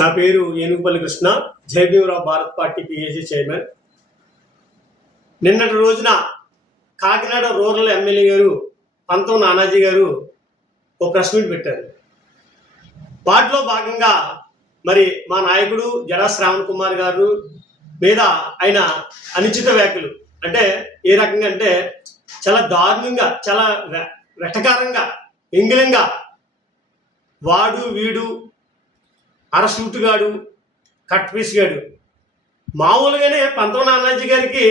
నా పేరు Enugupalli Krishna, Jaibheemrao Bharat party PAC chairman. నిన్నటి రోజున కాకినాడ రూరల్ ఎమ్మెల్యే గారు పంతం నానాజీ గారు ఒక ప్రెస్ మీట్ పెట్టారు. వాటిలో భాగంగా మరి మా నాయకుడు జడా శ్రావణ్ కుమార్ గారు మీద ఆయన అనుచిత వ్యాఖ్యలు, అంటే ఏ రకంగా అంటే చాలా దారుణంగా, చాలా వెటకారంగా, ఎంగిలంగా వాడు వీడు అరసూటుగాడు, కట్ పీస్ గాడు. మామూలుగానే పంతం నానాజీ గారికి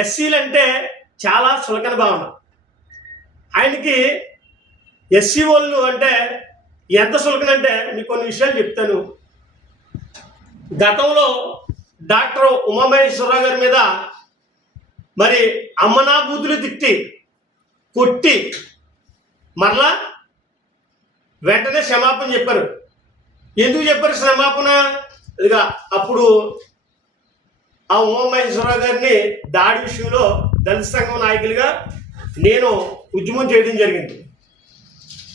ఎస్సీలు అంటే చాలా చులకన భావన. ఆయనకి ఎస్సీ వాళ్ళు అంటే ఎంత చులకన అంటే మీకు కొన్ని విషయాలు చెప్తాను. గతంలో డాక్టర్ ఉమామహేశ్వరరావు గారి మీద మరి అమ్మనా బూతులు తిట్టి కొట్టి మరలా వెంటనే క్షమాపణ చెప్పారు. ఎందుకు చెప్పారు క్షమాపణ? ఇదిగా అప్పుడు ఆ ఉమామహేశ్వరరావు గారిని దాడి విషయంలో దళిత సంఘం నాయకులుగా నేను ఉద్యమం చేయడం జరిగింది.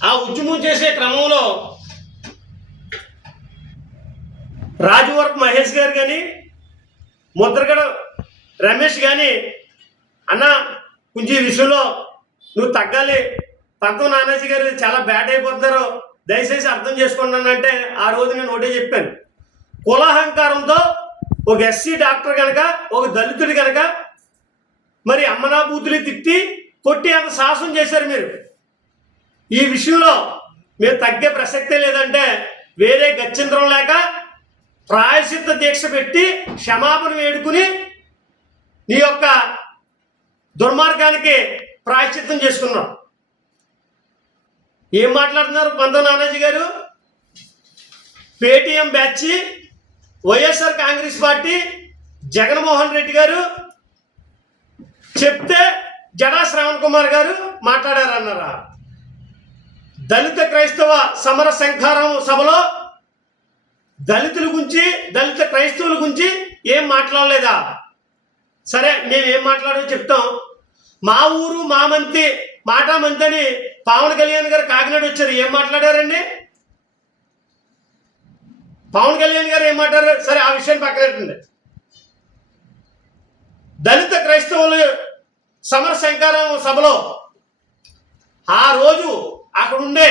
ఆ ఉద్యమం చేసే క్రమంలో రాజవరపు మహేష్ గారు కానీ, ముద్రగడ రమేష్ కానీ, అన్న కొంచెం ఈ విషయంలో నువ్వు తగ్గాలి, పంతం నానాజీ గారు చాలా బ్యాడ్ అయిపోతున్నారు, దయచేసి అర్థం చేసుకున్నానంటే ఆ రోజు నేను ఒకటే చెప్పాను. కులాహంకారంతో ఒక ఎస్సీ డాక్టర్ కనుక, ఒక దళితుడు కనుక మరి అమ్మనా బూతులు తిట్టి కొట్టి అంత సాహసం చేశారు మీరు. ఈ విషయంలో మీరు తగ్గే ప్రసక్తే లేదంటే వేరే గత్యంతరం లేక ప్రాయశ్చిత్త దీక్ష పెట్టి క్షమాపణ వేడుకుని నీ యొక్క దుర్మార్గానికి ప్రాయశ్చిత్తం చేసుకున్నాం. ఏం మాట్లాడుతున్నారు పంతం నానాజీ గారు? Paytm batch, YSR Congress party, Jaganmohan Reddy గారు చెప్తే జడా శ్రావణ్ కుమార్ గారు మాట్లాడారన్నారా? దళిత క్రైస్తవ సమర శంఖారం సభలో దళితుల గురించి, దళిత క్రైస్తవుల గురించి ఏం మాట్లాడలేదా? సరే, మేమేం మాట్లాడో చెప్తాం. మా ఊరు మా మంతి, మాట మంతి అని పవన్ కళ్యాణ్ గారు కాకినాడ వచ్చారు. ఏం మాట్లాడారండి? పవన్ కళ్యాణ్ గారు ఏం మాట్లాడారు? సరే, ఆ విషయాన్ని పక్కనెట్టండి. దళిత క్రైస్తవులు సమర శంకారం సభలో ఆ రోజు అక్కడ ఉండే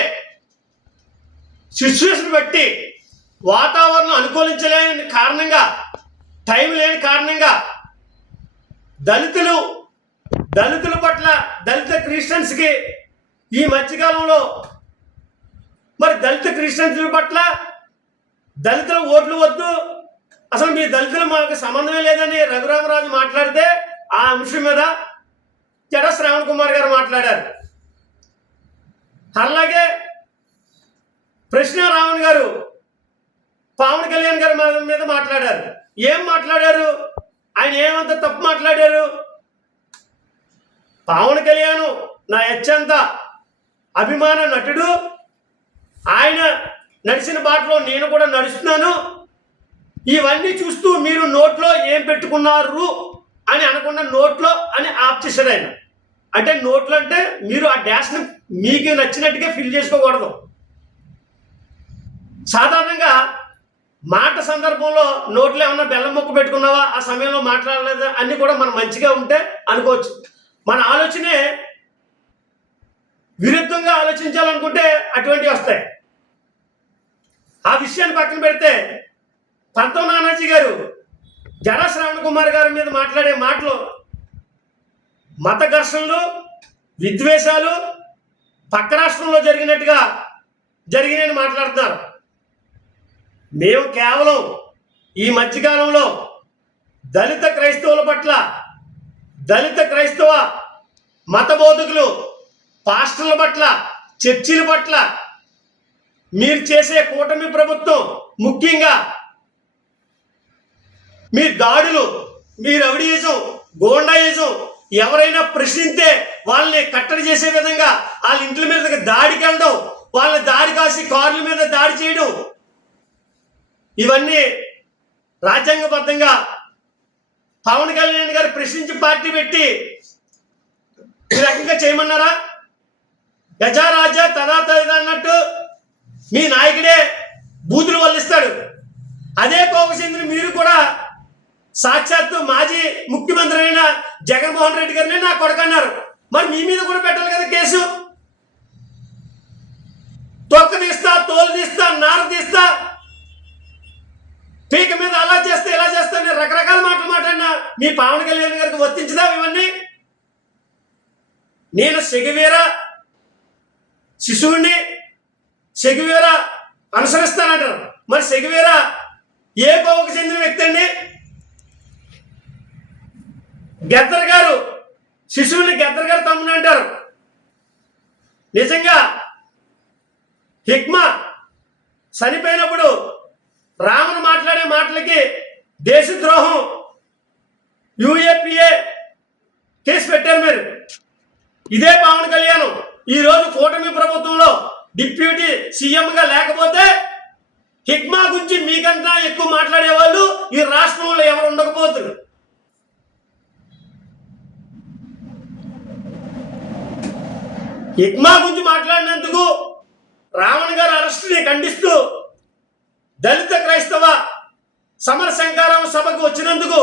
సిచ్యువేషన్ బట్టి, వాతావరణం అనుకూలించలేని కారణంగా, టైం లేని కారణంగా దళితుల పట్ల, దళిత క్రిస్టియన్స్కి ఈ మధ్యకాలంలో మరి దళిత క్రిస్టియన్స్ల పట్ల దళితుల ఓట్లు వద్దు, అసలు మీ దళితులు మాకు సంబంధమే లేదని రఘురామరాజు మాట్లాడితే ఆ అంశం మీద జడా శ్రావణ్ కుమార్ గారు మాట్లాడారు. అలాగే కృష్ణారామన్ గారు పవన్ కళ్యాణ్ గారి మీద మాట్లాడారు. ఏం మాట్లాడారు? ఆయన ఏమంత తప్పు మాట్లాడారు? పవన్ కళ్యాణ్ నా అత్యంత అభిమాన నటుడు, ఆయన నడిచిన బాటలో నేను కూడా నడుస్తున్నాను, ఇవన్నీ చూస్తూ మీరు నోట్లో ఏం పెట్టుకున్నారు అని అనకుండా నోట్లో అని ఆప్ చేశారు ఆయన. అంటే నోట్లో అంటే మీరు ఆ డాష్ని మీకు నచ్చినట్టుగా ఫిల్ చేసుకోకూడదు. సాధారణంగా మాట సందర్భంలో నోట్లో ఏమన్నా బెల్లం ముక్క పెట్టుకున్నావా, ఆ సమయంలో మాట్లాడలేదా అన్నీ కూడా మనం మంచిగా ఉంటే అనుకోవచ్చు. మన ఆలోచనే విరుద్ధంగా ఆలోచించాలనుకుంటే అటువంటివి వస్తాయి. ఆ విషయాన్ని పక్కన పెడితే పంతం నానాజీ గారు జడా శ్రావణ్ కుమార్ గారి మీద మాట్లాడే మాటలు మత ఘర్షణలు, విద్వేషాలు పక్క రాష్ట్రంలో జరిగినట్టుగా జరిగినాయని మాట్లాడుతున్నారు. మేము కేవలం ఈ మధ్యకాలంలో దళిత క్రైస్తవుల పట్ల, దళిత క్రైస్తవ మత బోధకులు, పాస్టర్ల పట్ల, చర్చిల పట్ల మీరు చేసే కూటమి ప్రభుత్వం, ముఖ్యంగా మీ దాడులు, మీ రౌడీయిజం, గోండాయిజం, ఎవరైనా ప్రశ్నిస్తే వాళ్ళని కట్టడి చేసే విధంగా వాళ్ళ ఇంట్ల మీద దాడికి వెళ్ళడం, వాళ్ళని దాడి కాసి కార్ల మీద దాడి చేయడం, ఇవన్నీ రాజ్యాంగబద్ధంగా పవన్ కళ్యాణ్ గారు ప్రశ్నించి పార్టీ పెట్టి ఈ రకంగా చేయమన్నారా? యజా రాజా తదా తదా అన్నట్టు మీ నాయకుడే బూతులు వల్లిస్తాడు. కోవకు చెందిన మీరు కూడా సాక్షాత్తు మాజీ ముఖ్యమంత్రి అయిన జగన్మోహన్ రెడ్డి గారిని నా కొడుకు అన్నారు. మరి మీ మీద కూడా పెట్టాలి కదా కేసు. తొక్క తీస్తా, తోలు తీస్తా, నార తీస్తా, పీక మీద అలా చేస్తే ఇలా చేస్తా నేను రకరకాల మాటలు మాట్లాడినా మీ పవన్ కళ్యాణ్ గారికి వర్తించదా ఇవన్నీ? నేను సెగవీర శిశువుని సెగవీర అనుసరిస్తానంటారు. మరి సెగవీర ఏ కోవకు చెందిన వ్యక్తి అండి? గద్దర్ గారు శిశువుని గద్దర్ గారు తమ్ముని అంటారు. నిజంగా హిక్మా చనిపోయినప్పుడు రామును మాట్లాడే మాటలకి దేశద్రోహం UAPA కేసు పెట్టారు మీరు. ఇదే పవన్ కళ్యాణ్ ఈరోజు కూటమి ప్రభుత్వంలో డిప్యూటీ సీఎంగా లేకపోతే హిక్మా గురించి మీకంతా ఎక్కువ మాట్లాడే వాళ్ళు ఈ రాష్ట్రంలో ఎవరు ఉండకపోతున్నారు. హిక్మా గురించి మాట్లాడినందుకు రావణ్ గారి అరెస్టుని ఖండిస్తూ దళిత క్రైస్తవ సమర శంకారావు సభకు వచ్చినందుకు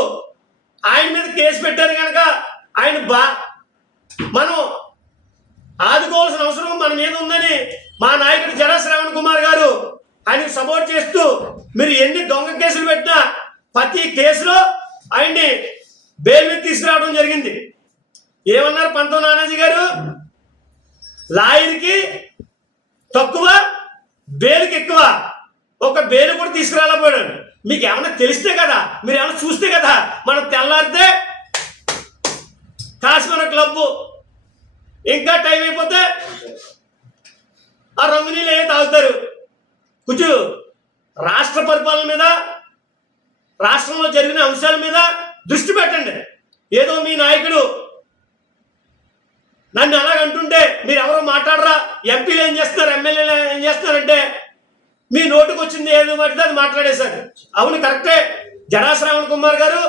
ఆయన మీద కేసు పెట్టారు కనుక ఆయన మనం ఆదుకోవాల్సిన అవసరం మన మీద ఉందని మా నాయకుడు జడా శ్రావణ్ కుమార్ గారు ఆయనకు సపోర్ట్ చేస్తూ మీరు ఎన్ని దొంగ కేసులు పెట్టినా ప్రతి కేసులో ఆయన్ని బెయిల్ మీద తీసుకురావడం జరిగింది. ఏమన్నారు పంతం నానాజీ గారు? లాయర్కి తక్కువ, బెయిల్కి ఎక్కువ. ఒక బెయిల్ కూడా తీసుకురాలేకపోయాడు. మీకు ఏమన్నా తెలిస్తే కదా, మీరు ఏమన్నా చూస్తే కదా. మనం తెల్లారితే కాశ్మీర క్లబ్బు, ఇంకా టైం అయిపోతే ఆ రంగు నీళ్ళు ఏమి తాగుతారు. కొంచెం రాష్ట్ర పరిపాలన మీద, రాష్ట్రంలో జరిగిన అంశాల మీద దృష్టి పెట్టండి. ఏదో మీ నాయకుడు నన్ను అలాగంటుంటే మీరు ఎవరో మాట్లాడరా, ఎంపీలు ఏం చేస్తున్నారు, ఎమ్మెల్యేలు ఏం చేస్తున్నారంటే మీ నోటుకు వచ్చింది ఏది పడితే అది మాట్లాడేశారు. అవును, కరెక్టే. జడా శ్రావణ్ కుమార్ గారు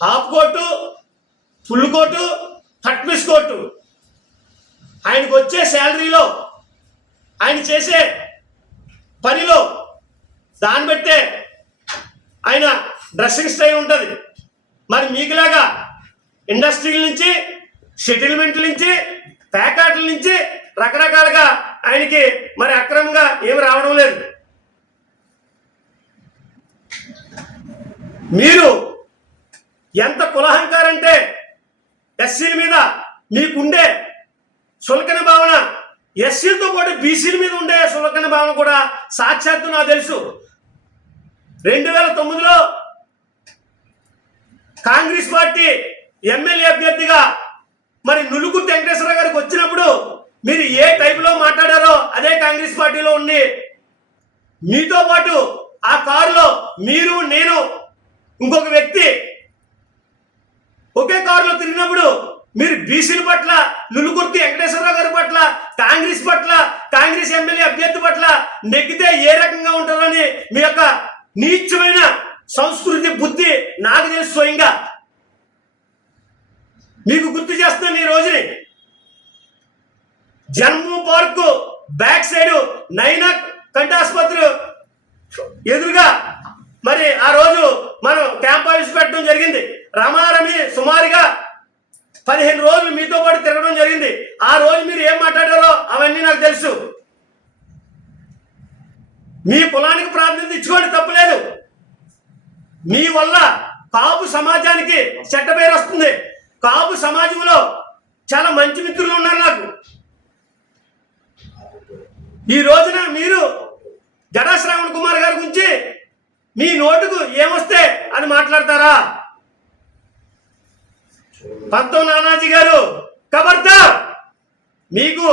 half coat, full coat, cut miss coat, ఆయనకు వచ్చే శాలరీలో, ఆయన చేసే పనిలో దాన్ని బట్టే ఆయన డ్రెస్సింగ్ స్టైల్ ఉంటుంది. మరి మీకులాగా ఇండస్ట్రీల నుంచి, సెటిల్మెంట్ల నుంచి, ప్యాకెట్ల నుంచి రకరకాలుగా ఆయనకి మరి అక్రమంగా ఏమి రావడం లేదు. మీరు ఎంత కులహంకారంటే ఎస్సీల మీద మీకుండే సులకన భావన, ఎస్సీలతో పాటు బీసీల మీద ఉండే సులకన భావన కూడా సాక్షాత్తు నాకు తెలుసు. 2009లో కాంగ్రెస్ పార్టీ ఎమ్మెల్యే అభ్యర్థిగా మరి నులుగుర్తి వెంకటేశ్వర గారికి వచ్చినప్పుడు మీరు ఏ టైపులో మాట్లాడారో అదే కాంగ్రెస్ పార్టీలో ఉండి మీతో పాటు ఆ కారులో మీరు, నేను, ఇంకొక వ్యక్తి ఒకే కారులో తిరిగినప్పుడు మీరు బీసీల పట్ల, నులుగుర్తి వెంకటేశ్వరరావు గారి పట్ల, కాంగ్రెస్ పట్ల, కాంగ్రెస్ ఎమ్మెల్యే అభ్యర్థి పట్ల నెగ్గితే ఏ రకంగా ఉంటుందని మీ యొక్క నీచమైన సంస్కృతి బుద్ధి నాకు తెలుసు. స్వయంగా మీకు గుర్తు చేస్తున్నాను. ఈ రోజుని జన్ము పార్కు బ్యాక్ సైడ్ నైనా కంటాసుపత్రి ఎదురుగా మరి ఆ రోజు మనం క్యాంప్ ఆఫీస్ పెట్టడం జరిగింది. రమారమి సుమారుగా 15 రోజులు మీతో పాటు తిరగడం జరిగింది. ఆ రోజు మీరు ఏం మాట్లాడారో అవన్నీ నాకు తెలుసు. మీ కులానికి ప్రాతినిధ్యం ఇచ్చుకోండి, తప్పులేదు. మీ వల్ల కాపు సమాజానికి చెడ్డ పేరు వస్తుంది. కాపు సమాజంలో చాలా మంచి మిత్రులు ఉన్నారు నాకు. ఈ రోజున మీరు జడా శ్రావణ్ కుమార్ గారి గురించి మీ నోటుకు ఏమొస్తే అది మాట్లాడతారా? పంతం నానాజీ గారు ఖబర్దార్. మీకు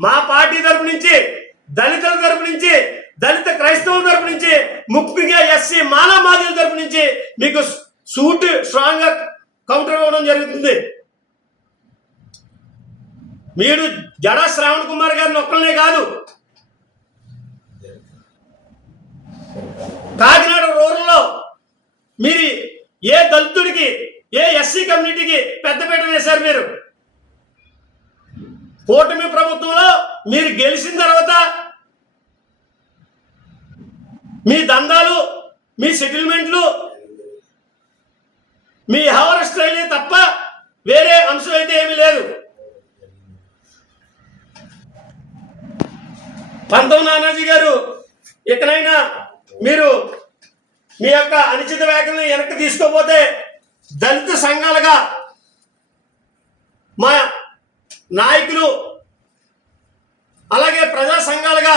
మా పార్టీ తరపు నుంచి, దళితుల తరపు నుంచి, దళిత క్రైస్తవుల తరపు నుంచి, ముఖ్యంగా ఎస్సీ మాలా మాదిల తరపు నుంచి మీకు సూట్ స్ట్రాంగ్ గా కౌంటర్ ఇవ్వడం జరుగుతుంది. మీరు జడా శ్రావణ్ కుమార్ గారిని ఒక్కనే కాదు, కాకినాడ రూరల్లో మీరు ఏ దళితుడికి, ఏ ఎస్సీ కమ్యూనిటీకి పెద్దపీట వేశారు. మీరు కూటమి ప్రభుత్వంలో మీరు గెలిచిన తర్వాత మీ దందాలు, మీ సెటిల్మెంట్లు, మీ వ్యవహార స్టైలే తప్ప వేరే అంశం అయితే ఏమీ లేదు. పంతం నానాజీ గారు, ఇకనైనా మీరు మీ యొక్క అనుచిత వ్యాఖ్యలను వెనక్కి తీసుకోకపోతే దళిత సంఘాలుగా మా నాయకులు అలాగే ప్రజా సంఘాలుగా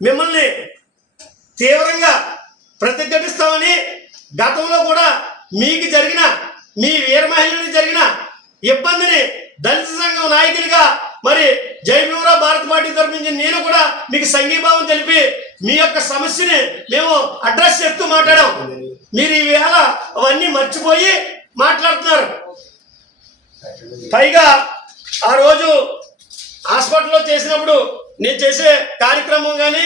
మిమ్మల్ని తీవ్రంగా ప్రతిఘటిస్తామని, గతంలో కూడా మీకు జరిగిన, మీ వీర మహిళలకు జరిగిన ఇబ్బందిని దళిత సంఘం నాయకులుగా మరి జై భీమరావు భారత పార్టీ తరఫు నుంచి నేను కూడా మీకు సంఘీభావం తెలిపి మీ యొక్క సమస్యని మేము అడ్రస్ చేస్తూ మాట్లాడాం. మీరు ఈవేళ అవన్నీ మర్చిపోయి మాట్లాడుతున్నారు. పైగా ఆ రోజు హాస్పిటల్లో చేసినప్పుడు నేను చేసే కార్యక్రమం కానీ,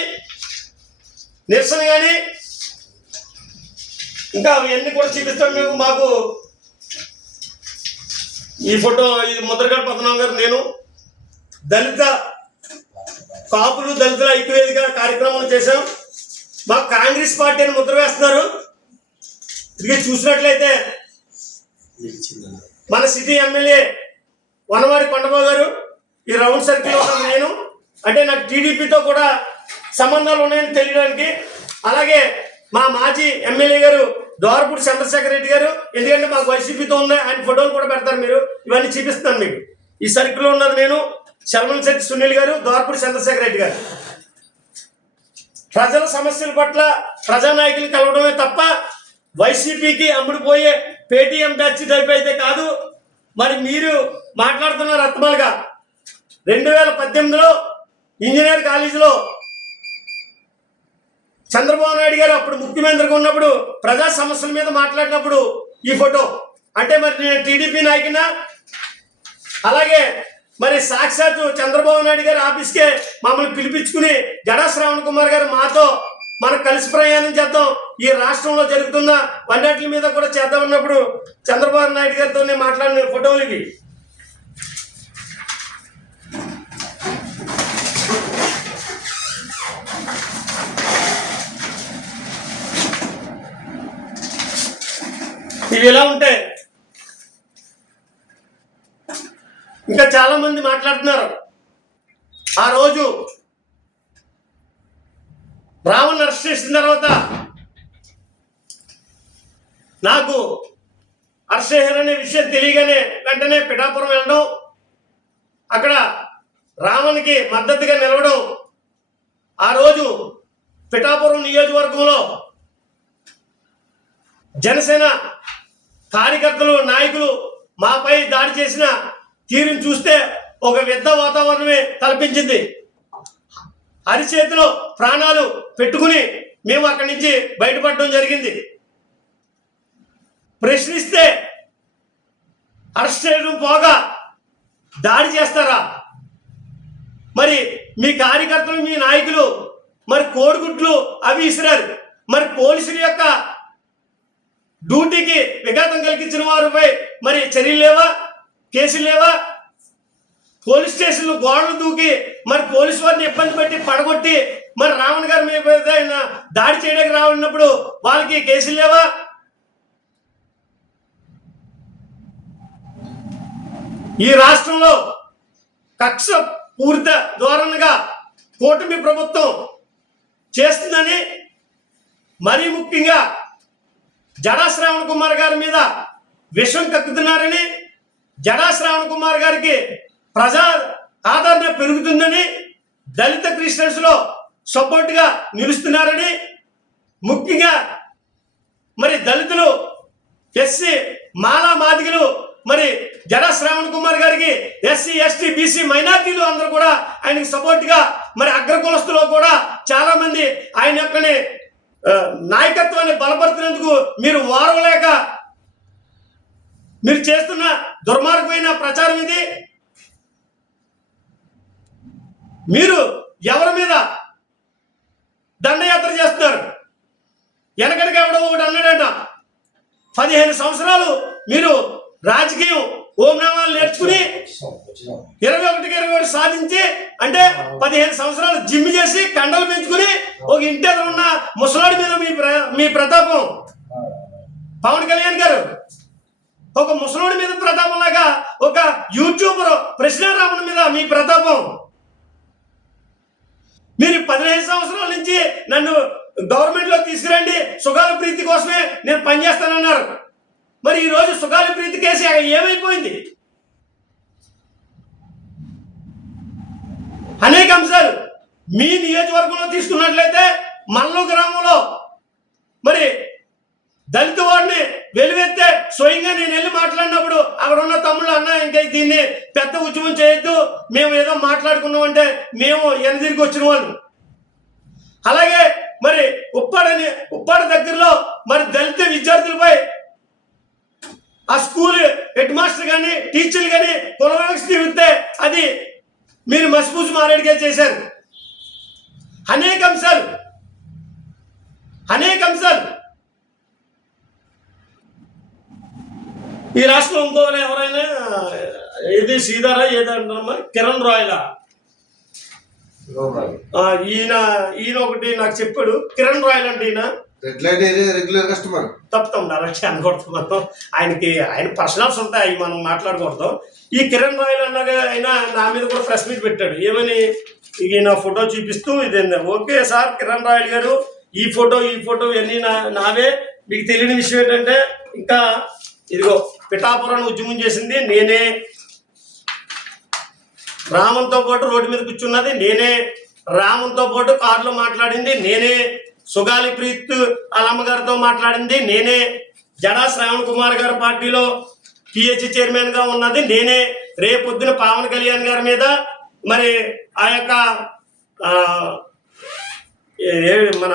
నిరసన కానీ, ఇంకా అవన్నీ కూడా చూపిస్తాం. మేము మాకు ఈ ఫోటో, ఈ ముద్రగడ పద్మనాభం గారు, నేను దళిత కాపులు దళితుల ఐక్యవేదిక కార్యక్రమం చేశాం. మాకు కాంగ్రెస్ పార్టీ అని ముద్ర వేస్తున్నారు. ఇది చూసినట్లయితే మన సిటీ ఎమ్మెల్యే వనవారి కొండబాబు గారు, ఈ రౌండ్ సర్కిల్లో ఉన్న నేను, అంటే నాకు టీడీపీతో కూడా సంబంధాలు ఉన్నాయని తెలియడానికి. అలాగే మా మాజీ ఎమ్మెల్యే గారు ద్వారపూడి చంద్రశేఖర్ రెడ్డి గారు, ఎందుకంటే మాకు వైసీపీతో ఉన్నాయి, ఆయన ఫోటోలు కూడా పెడతారు. మీరు ఇవన్నీ చూపిస్తాను మీకు. ఈ సర్కిల్లో ఉన్నది నేను, చలమన్ శెట్టి సునీల్ గారు, ద్వారపూడి చంద్రశేఖర్ రెడ్డి గారు. ప్రజల సమస్యల పట్ల ప్రజానాయకులు కలవడమే తప్ప వైసీపీకి అమ్ముడుపోయే పేటీఎం బ్యాచ్ టైప్ అయితే కాదు. మరి మీరు మాట్లాడుతున్నారు అత్తమాలుగా. 2018లో ఇంజనీర్ కాలేజీలో చంద్రబాబు నాయుడు గారు అప్పుడు ముఖ్యమంత్రిగా ఉన్నప్పుడు ప్రజా సమస్యల మీద మాట్లాడినప్పుడు ఈ ఫోటో. అంటే మరి నేను టీడీపీ నాయకునా? అలాగే మరి సాక్షాత్తు చంద్రబాబు నాయుడు గారి ఆఫీస్కే మమ్మల్ని పిలిపించుకుని జడా శ్రావణ్ కుమార్ గారు మాతో మనం కలిసి ప్రయాణం చేద్దాం, ఈ రాష్ట్రంలో జరుగుతున్న వన్నిటి మీద కూడా చేద్దాం అన్నప్పుడు చంద్రబాబు నాయుడు గారితో మాట్లాడిన ఫోటోలు ఇవి. ఇవి ఎలా ఉంటాయి? ఇంకా చాలా మంది మాట్లాడుతున్నారు. ఆ రోజు రావణ్ అరెస్ట్ చేసిన తర్వాత నాకు అరెస్ట్ చేశారనే విషయం తెలియగానే వెంటనే పిఠాపురం వెళ్ళడం, అక్కడ రావణ్కి మద్దతుగా నిలవడం. ఆ రోజు పిఠాపురం నియోజకవర్గంలో జనసేన కార్యకర్తలు, నాయకులు మాపై దాడి చేసిన తీరుని చూస్తే ఒక యుద్ధ వాతావరణమే కల్పించింది. అరిచేతిలో ప్రాణాలు పెట్టుకుని మేము అక్కడి నుంచి బయటపడడం జరిగింది. ప్రశ్నిస్తే అరెస్ట్ చేయడం పోగా దాడి చేస్తారా? మరి మీ కార్యకర్తలు, మీ నాయకులు మరి కోడిగుడ్లు అవి ఇసిరారు. మరి పోలీసుల యొక్క డ్యూటీకి విఘాతం కలిగించిన వారిపై మరి చర్యలు లేవా? కేసులు లేవా? పోలీస్ స్టేషన్లు గోడలు దూకి మరి పోలీసు వారిని ఇబ్బంది పెట్టి పడగొట్టి మరి రావణ్ గారి మీద దాడి చేయడానికి రావన్నప్పుడు వాళ్ళకి కేసులు లేవా? ఈ రాష్ట్రంలో కక్ష పూరిత ధోరణిగా కూటమి ప్రభుత్వం చేస్తుందని, మరీ ముఖ్యంగా జడా శ్రావణ్ కుమార్ గారి మీద విషం కక్కుతున్నారని, జడా శ్రావణ్ కుమార్ గారికి ప్రజా ఆదరణ పెరుగుతుందని, దళిత క్రిస్టియన్స్లో సపోర్ట్గా నిలుస్తున్నారని, ముఖ్యంగా మరి దళితులు, ఎస్సీ, మాలా మాదిగలు మరి జడా శ్రావణ్ కుమార్ గారికి, ఎస్సీ, ఎస్టీ, బీసీ మైనార్టీలు అందరూ కూడా ఆయనకి సపోర్ట్గా, మరి అగ్రకులస్తులో కూడా చాలా మంది ఆయన యొక్క నాయకత్వాన్ని బలపరుతున్నందుకు మీరు వారవలేక మీరు చేస్తున్న దుర్మార్గమైన ప్రచారం ఇది. మీరు ఎవరి మీద దండయాత్ర చేస్తున్నారు? వెనకడికి ఎవడో ఒకటి అన్నాడట, 15 సంవత్సరాలు మీరు రాజకీయం ఓంనామాలు నేర్చుకుని 21కి 21 సాధించి, అంటే 15 సంవత్సరాలు జిమ్ చేసి కండలు పెంచుకుని ఒక ఇంటి ఎదురు ఉన్న ముసలాడి మీద మీ ప్రతాపం. పవన్ కళ్యాణ్ గారు ఒక ముసలోడి మీద ప్రతాపం లాగా ఒక యూట్యూబర్ కృష్ణారామన్ మీద మీ ప్రతాపం. మీరు 15 సంవత్సరాల నుంచి నన్ను గవర్నమెంట్లో తీసుకురండి, సుగాల ప్రీతి కోసమే నేను పనిచేస్తానన్నారు. మరి ఈరోజు సుగాల ప్రీతి కేసు ఏమైపోయింది? అనేక అంశాలు మీ నియోజకవర్గంలో తీసుకున్నట్లయితే మల్లు గ్రామంలో మరి దళిత వాడిని వెలువెత్తే స్వయంగా నేను వెళ్ళి మాట్లాడినప్పుడు అక్కడ ఉన్న తమ్ముళ్ళు అన్న ఇంకా దీన్ని పెద్ద ఉద్యమం చేయొద్దు, మేము ఏదో మాట్లాడుకున్నామంటే మేము ఎనదిరిగి వచ్చిన వాళ్ళు. అలాగే మరి ఉప్పాడ దగ్గరలో మరి దళిత విద్యార్థులపై ఆ స్కూల్ హెడ్ మాస్టర్ కానీ టీచర్లు కానీ కుల వ్యవస్థ ఇస్తే అది మీరు మసిపూసి మారేడుగా చేశారు. అనేక అంశాలు ఈ రాష్ట్రంలో ఇంకోరు ఎవరైనా ఏది సీతారా ఏదంటారమ్మా కిరణ్ రాయలా ఈయన ఒకటి నాకు చెప్పాడు. కిరణ్ రాయల్ అంటే ఈయన రెగ్యులర్ కస్టమర్ తప్పుతాం డైరెక్ట్ అనకూడదు. ఆయన పర్సనల్స్ ఉంటాయి, అవి మనం మాట్లాడకూడదు. ఈ కిరణ్ రాయల్ అన్నగా ఆయన నా మీద కూడా ప్రెస్ మీట్ పెట్టాడు. ఏమని ఈయన ఫోటో చూపిస్తూ ఇదేందా ఓకే సార్ కిరణ్ రాయల్ గారు ఈ ఫోటో ఇవన్నీ నావే. మీకు తెలియని విషయం ఏంటంటే ఇంకా ఇదిగో పిఠాపురాన్ని ఉద్యమం చేసింది నేనే, రామంతో పాటు రోడ్డు మీద కూర్చున్నది నేనే, రామంతో పాటు కారులో మాట్లాడింది నేనే, సుగాలి ప్రీత్ వాళ్ళ అమ్మగారితో మాట్లాడింది నేనే, జడా శ్రావణ్ కుమార్ గారి పార్టీలో పిహెచ్ చైర్మన్ గా ఉన్నది నేనే. రేపొద్దున పవన్ కళ్యాణ్ గారి మీద మరి ఆ యొక్క మన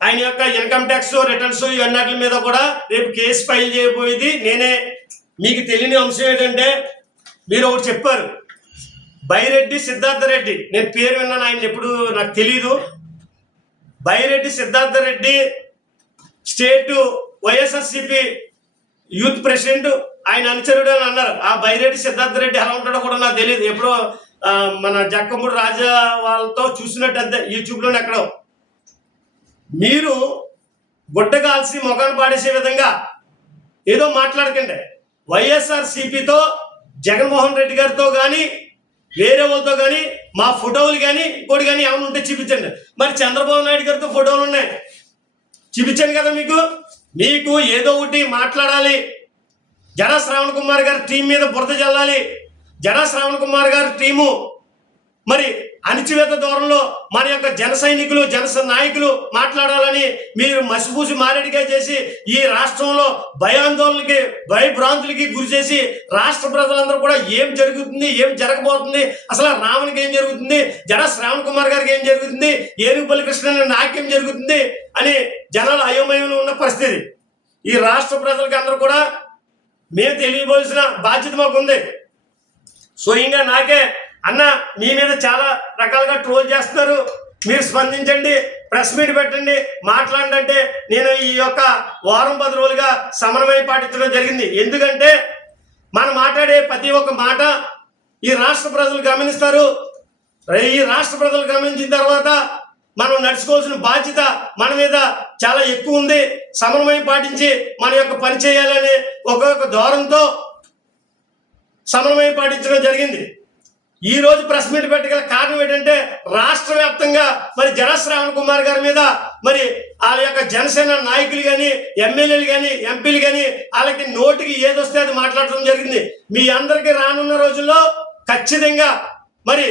ఆయన యొక్క ఇన్కమ్ ట్యాక్స్ రిటర్న్స్ ఇవన్నిటి మీద కూడా రేపు కేసు ఫైల్ చేయబోయేది నేనే. మీకు తెలియని అంశం ఏంటంటే మీరు ఒకటి చెప్పారు, బైరెడ్డి సిద్ధార్థ రెడ్డి. నేను పేరు విన్నాను, ఆయన ఎప్పుడు నాకు తెలియదు. Byreddy Siddhartha Reddy state YSRCP youth president, ఆయన అనుచరుడు అని అన్నారు. ఆ బైరెడ్డి సిద్ధార్థ రెడ్డి ఎలా ఉంటాడో కూడా నాకు తెలియదు. ఎప్పుడో మన జక్కమూడి రాజా వాళ్ళతో చూసినట్టు అంతే, యూట్యూబ్లోనే ఎక్కడో. మీరు గుడ్డ కాల్సి మొగాన్ని పాడేసే విధంగా ఏదో మాట్లాడకండి. వైఎస్ఆర్సిపితో జగన్మోహన్ రెడ్డి గారితో కానీ వేరే వాళ్ళతో కానీ మా ఫోటోలు కానీ ఇంకోటి కానీ ఏమైనా ఉంటే చూపించండి. మరి చంద్రబాబు నాయుడు గారితో ఫోటోలు ఉన్నాయి, చూపించాను కదా మీకు ఏదో ఒకటి మాట్లాడాలి. జడా శ్రావణ్ కుమార్ గారి టీం మీద బురద చల్లాలి. జడా శ్రావణ్ కుమార్ గారి టీము మరి అణిచివేత దూరంలో మన యొక్క జన సైనికులు నాయకులు మాట్లాడాలని మీరు మసిపూసి మారేడిగా చేసి ఈ రాష్ట్రంలో భయాందోళనకి భయభ్రాంతులకి గురి చేసి రాష్ట్ర ప్రజలందరూ కూడా ఏం జరుగుతుంది ఏం జరగబోతుంది, అసలు రామునికి ఏం జరుగుతుంది, జడా శ్రావణ్ కుమార్ గారికి ఏం జరుగుతుంది, ఏనుగుపల్లి కృష్ణ నాకేం జరుగుతుంది అని జనాలు అయోమయంలో ఉన్న పరిస్థితి. ఈ రాష్ట్ర ప్రజలకి అందరూ కూడా మేము తెలియవలసిన బాధ్యత మాకు ఉంది. స్వయంగా నాకే అన్న మీ మీద చాలా రకాలుగా ట్రోల్ చేస్తున్నారు, మీరు స్పందించండి, ప్రెస్ మీట్ పెట్టండి, మాట్లాడంటే నేను ఈ యొక్క వారం 10 రోజులుగా సమన్వయం పాటించడం జరిగింది. ఎందుకంటే మనం మాట్లాడే ప్రతి ఒక్క మాట ఈ రాష్ట్ర ప్రజలు గమనిస్తారు. ఈ రాష్ట్ర ప్రజలు గమనించిన తర్వాత మనం నడుచుకోవాల్సిన బాధ్యత మన మీద చాలా ఎక్కువ ఉంది. సమన్వయం పాటించి మన యొక్క పని చేయాలనే ఒక్కొక్క ధోరణితో సమన్వయం పాటించడం జరిగింది. ఈ రోజు ప్రెస్ మీట్ పెట్టగల కారణం ఏంటంటే రాష్ట్ర వ్యాప్తంగా మరి జడా శ్రావణ్ కుమార్ గారి మీద మరి వాళ్ళ యొక్క జనసేన నాయకులు కానీ ఎమ్మెల్యేలు కానీ ఎంపీలు కానీ వాళ్ళకి నోటికి ఏదొస్తే అది మాట్లాడటం జరిగింది. మీ అందరికీ రానున్న రోజుల్లో ఖచ్చితంగా మరి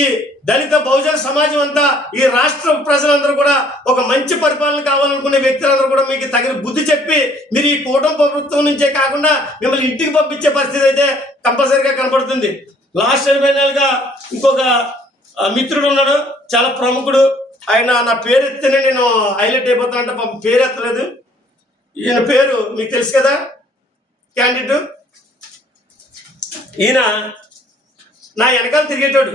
ఈ దళిత బహుజన సమాజం అంతా ఈ రాష్ట్ర ప్రజలందరూ కూడా ఒక మంచి పరిపాలన కావాలనుకునే వ్యక్తులందరూ కూడా మీకు తగిన బుద్ధి చెప్పి మీరు ఈ కూటమి ప్రభుత్వం నుంచే కాకుండా మిమ్మల్ని ఇంటికి పంపించే పరిస్థితి అయితే కంపల్సరీగా కనపడుతుంది. లాస్ట్ 80 నెలలుగా ఇంకొక మిత్రుడు ఉన్నాడు, చాలా ప్రముఖుడు. ఆయన నా పేరు ఎత్తేనే నేను హైలైట్ అయిపోతానంటే పాపం పేరు ఎత్తలేదు. ఈయన పేరు మీకు తెలుసు కదా, క్యాండిడేట్. ఈయన నా వెనకాల తిరిగేటోడు.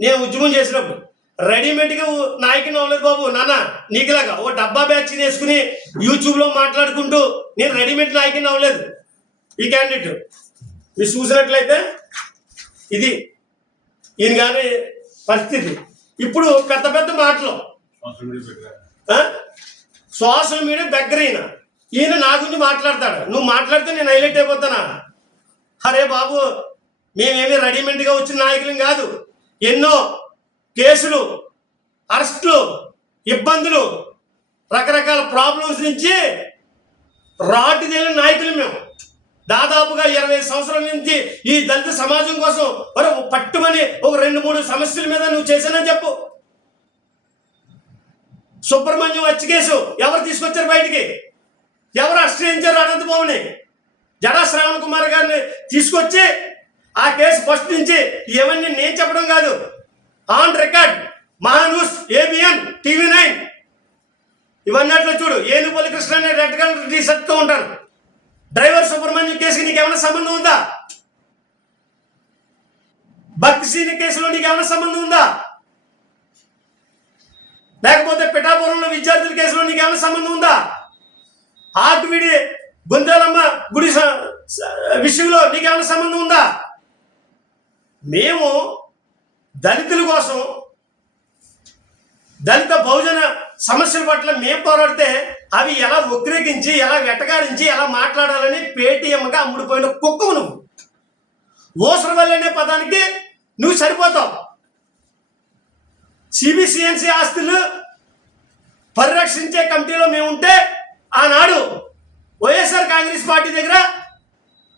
నేను ఉద్యమం చేసినప్పుడు రెడీమేడ్గా నాయకుని అవ్వలేదు బాబు నాన్న, నీకులాగా ఓ డబ్బా బ్యాచ్ వేసుకుని యూట్యూబ్లో మాట్లాడుకుంటూ నేను రెడీమేడ్ నాయకుని అవ్వలేదు. ఈ క్యాండిడేట్ మీరు చూసినట్లయితే ఇది ఈయన కానీ పరిస్థితి. ఇప్పుడు పెద్ద పెద్ద మాటలు ఆ? సోషల్ మీడియా దగ్గర ఈయన నా గురించి మాట్లాడతాడు. నువ్వు మాట్లాడితే నేను హైలైట్ అయిపోతానా? అరే బాబు, మేమేమి రెడీమేడ్గా వచ్చిన నాయకులం కాదు. ఎన్నో కేసులు, అరెస్టులు, ఇబ్బందులు, రకరకాల ప్రాబ్లమ్స్ నుంచి రాటు తేలిన నాయకులు మేము. దాదాపుగా 20 సంవత్సరాల నుంచి ఈ దళిత సమాజం కోసం పట్టుమని ఒక 2-3 సమస్యల మీద నువ్వు చేశానని చెప్పు. సుబ్రహ్మణ్యం హత్య కేసు ఎవరు తీసుకొచ్చారు బయటికి? ఎవరు అరెస్ట్ చేయించారు? అనంతబాబుని, జడా శ్రావణ్ కుమార్ గారిని తీసుకొచ్చి ఆ కేసు ఫస్ట్ నుంచి ఇవన్నీ నేను చెప్పడం కాదు, on record Maha News, ABN, TV9 ఇవన్నీ అట్లా చూడు. ఏనుపల్లి కృష్ణ అనే రెడ్ కలర్ టీషర్ట్తో ఉంటాను. డ్రైవర్ సుబ్రహ్మణ్యం కేసుకి నీకేమైనా సంబంధం ఉందా? భక్తి సీని కేసులో నీకేమైనా సంబంధం ఉందా? లేకపోతే పిఠాపురంలో విద్యార్థుల కేసులో నీకేమైనా సంబంధం ఉందా? ఆకువిడి గుంతలమ్మ గుడి విషయంలో నీకేమైనా సంబంధం ఉందా? మేము దళితుల కోసం, దళిత బహుజన సమస్యల పట్ల మేము పోరాడితే అవి ఎలా ఉగ్రేకించి, ఎలా వెటగారించి, ఎలా మాట్లాడాలని పేటీఎంగా అమ్ముడిపోయిన కుక్కవు నువ్వు. ఓసరవల్లి అనే పదానికి నువ్వు సరిపోతావు. సిబిసిఎన్సి ఆస్తులు పరిరక్షించే కమిటీలో మేము ఉంటే ఆనాడు వైఎస్ఆర్ కాంగ్రెస్ పార్టీ దగ్గర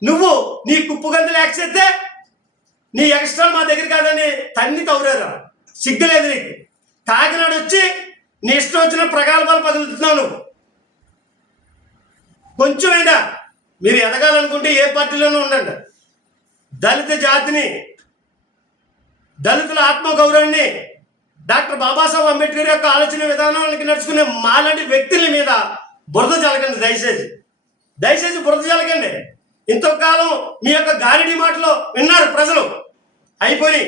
నువ్వు నీ కుప్పుగంతులు యాక్సేస్తే నీ ఎక్స్ట్రా మా దగ్గర కాదని తన్ని తవ్వరారు. సిగ్గులేదు నీకు. కాకినాడ వచ్చి నీ ఇష్టం వచ్చిన ప్రగల్భాలు పగులుతున్నావు నువ్వు. కొంచెమైనా మీరు ఎదగాలనుకుంటే ఏ పార్టీలోనూ ఉండండి. దళిత జాతిని, దళితుల ఆత్మగౌరవాన్ని, డాక్టర్ బాబాసాహెబ్ అంబేద్కర్ యొక్క ఆలోచన విధానానికి నడుచుకునే మాలాంటి వ్యక్తుల మీద బురద జలగండి. దయచేసి బురద జలగండి. ఇంతకాలం మీ యొక్క గాలిడి మాటలు విన్నారు ప్రజలు, అయిపోయి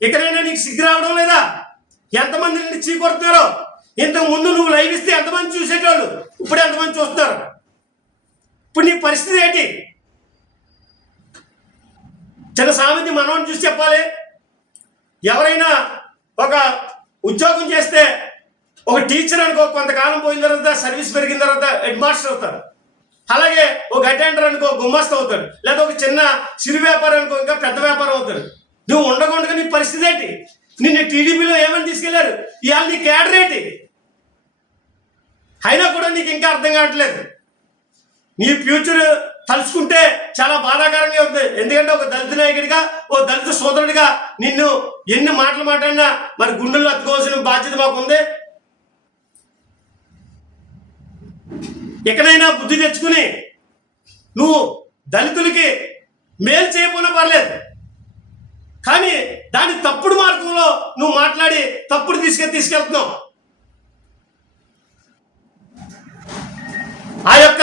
ఇకనైనా నీకు సిగ్గు రావడం లేదా? ఎంతమంది నిన్ను చీకొడుతున్నారో. ఇంతకు ముందు నువ్వు లైవ్ ఇస్తే ఎంతమంది చూసేటోళ్ళు, ఇప్పుడు ఎంతమంది చూస్తున్నారు? ఇప్పుడు నీ పరిస్థితి ఏంటి? చిన్న సామెత మనవాడిని చూసి చెప్పాలి. ఎవరైనా ఒక ఉద్యోగం చేస్తే, ఒక టీచర్ అనుకో, కొంతకాలం పోయిన తర్వాత సర్వీస్ పెరిగిన తర్వాత హెడ్ మాస్టర్ అవుతారు. అలాగే ఒక అటెండర్ అనుకో గుమ్మస్తా అవుతాడు. లేదా ఒక చిన్న చిరు వ్యాపారం అనుకో ఇంకా పెద్ద వ్యాపారం అవుతాడు. నువ్వు ఉండకుండా నీ పరిస్థితి ఏంటి? నిన్ను టీడీపీలో ఏమని తీసుకెళ్లారు? ఇవాళ నీ క్యాడర్ ఏంటి? అయినా కూడా నీకు ఇంకా అర్థం కావట్లేదు. నీ ఫ్యూచర్ తలుచుకుంటే చాలా బాధాకరంగా ఉంది. ఎందుకంటే ఒక దళిత నాయకుడిగా, ఓ దళిత సోదరుడిగా నిన్ను ఎన్ని మాటలు మాట్లాడినా మరి గుండెల్లో అతుకోవాల్సిన బాధ్యత మాకుంది. ఎక్కడైనా బుద్ధి తెచ్చుకుని నువ్వు దళితులకి మేలు చేయకపోయినా పర్లేదు, కానీ దాని తప్పుడు మార్గంలో నువ్వు మాట్లాడి తప్పుడు తీసుకెళ్తున్నావు. ఆ యొక్క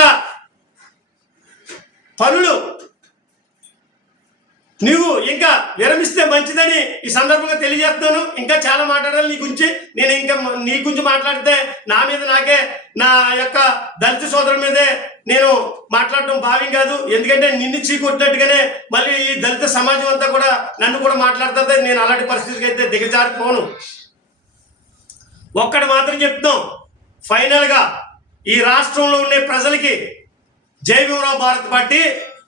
పనులు నువ్వు ఇంకా విరమిస్తే మంచిదని ఈ సందర్భంగా తెలియజేస్తున్నాను. ఇంకా చాలా మాట్లాడాలి నీ గురించి. నేను ఇంకా నీ గురించి మాట్లాడితే నా మీద నాకే, నా యొక్క దళిత సోదరుల మీదే నేను మాట్లాడటం భావ్యం కాదు. ఎందుకంటే నిన్ను చీకొట్టినట్టుగానే మళ్ళీ ఈ దళిత సమాజం అంతా కూడా నన్ను కూడా మాట్లాడుతుంది. నేను అలాంటి పరిస్థితికి అయితే దిగజారిపోను. ఒక్కటి మాత్రం చెప్తున్నాం, ఫైనల్గా ఈ రాష్ట్రంలో ఉండే ప్రజలకి జై భీమరావు భారత్ పార్టీ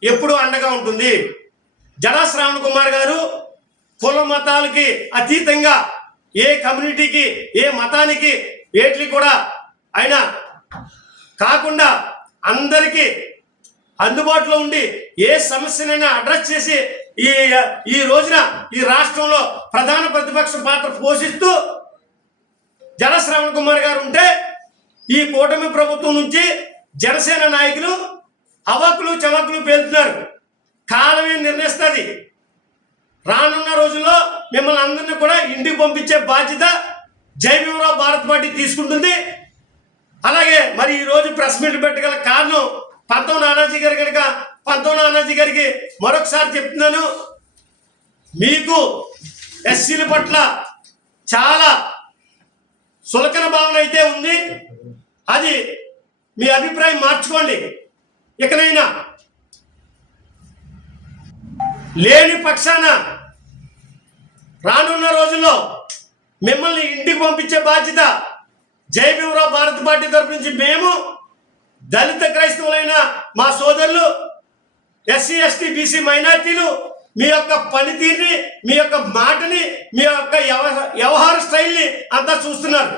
ఎప్పుడూ అండగా ఉంటుంది. జడా శ్రావణ్ కుమార్ గారు కుల మతాలకి అతీతంగా, ఏ కమ్యూనిటీకి, ఏ మతానికి, ఏట్లకి కూడా ఆయన కాకుండా అందరికీ అందుబాటులో ఉండి ఏ సమస్యనైనా అడ్రస్ చేసి ఈ రోజున ఈ రాష్ట్రంలో ప్రధాన ప్రతిపక్ష పాత్ర పోషిస్తూ జడా శ్రావణ్ కుమార్ గారు ఉంటే ఈ కూటమి ప్రభుత్వం నుంచి జనసేన నాయకులు అవాకులు చవాకులు పేలుతున్నారు. కాలమే నిర్ణయిస్తుంది. రానున్న రోజుల్లో మిమ్మల్ని అందరినీ కూడా ఇంటికి పంపించే బాధ్యత జై భీమరావు భారత్ పార్టీ తీసుకుంటుంది. అలాగే మరి ఈరోజు ప్రెస్ మీట్ పెట్టగల కారణం పంతొమ్మిది నానాజీ గారికి మరొకసారి చెప్తున్నాను, మీకు ఎస్సీల పట్ల చాలా సులకన భావన అయితే ఉంది. అది మీ అభిప్రాయం మార్చుకోండి. ఇకనైనా లేని పక్షాన రానున్న రోజుల్లో మిమ్మల్ని ఇంటికి పంపించే బాధ్యత జై భీమరావు భారత పార్టీ తరపు నుంచి మేము, దళిత క్రైస్తవులైన మా సోదరులు, ఎస్సీ ఎస్టీ బీసీ మైనార్టీలు మీ యొక్క పనితీరుని, మీ యొక్క మాటని, మీ యొక్క వ్యవహార స్టైల్ని అంతా చూస్తున్నారు.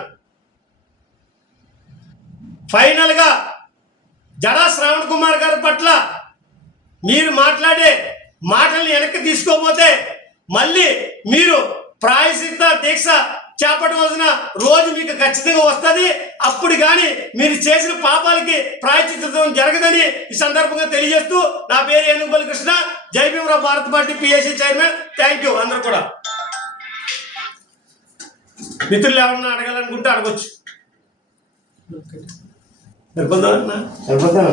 ఫైనల్గా జడా శ్రావణ్ కుమార్ గారి పట్ల మీరు మాట్లాడే మాటల్ని వెనక్కి తీసుకోకపోతే మళ్ళీ మీరు ప్రాయశ్చిత్త దీక్ష చేపట్టవలసిన రోజు మీకు ఖచ్చితంగా వస్తుంది. అప్పుడు కానీ మీరు చేసిన పాపాలకి ప్రాయశ్చిత్తం జరగదని ఈ సందర్భంగా తెలియజేస్తూ, నా పేరు ఏనుగుపల్లి కృష్ణ, జై భీమరావు భారత party PSC chairman. Thank you. అందరూ కూడా మిత్రులు ఎవరన్నా అడగాలనుకుంటే అడగొచ్చు. సరిపోతా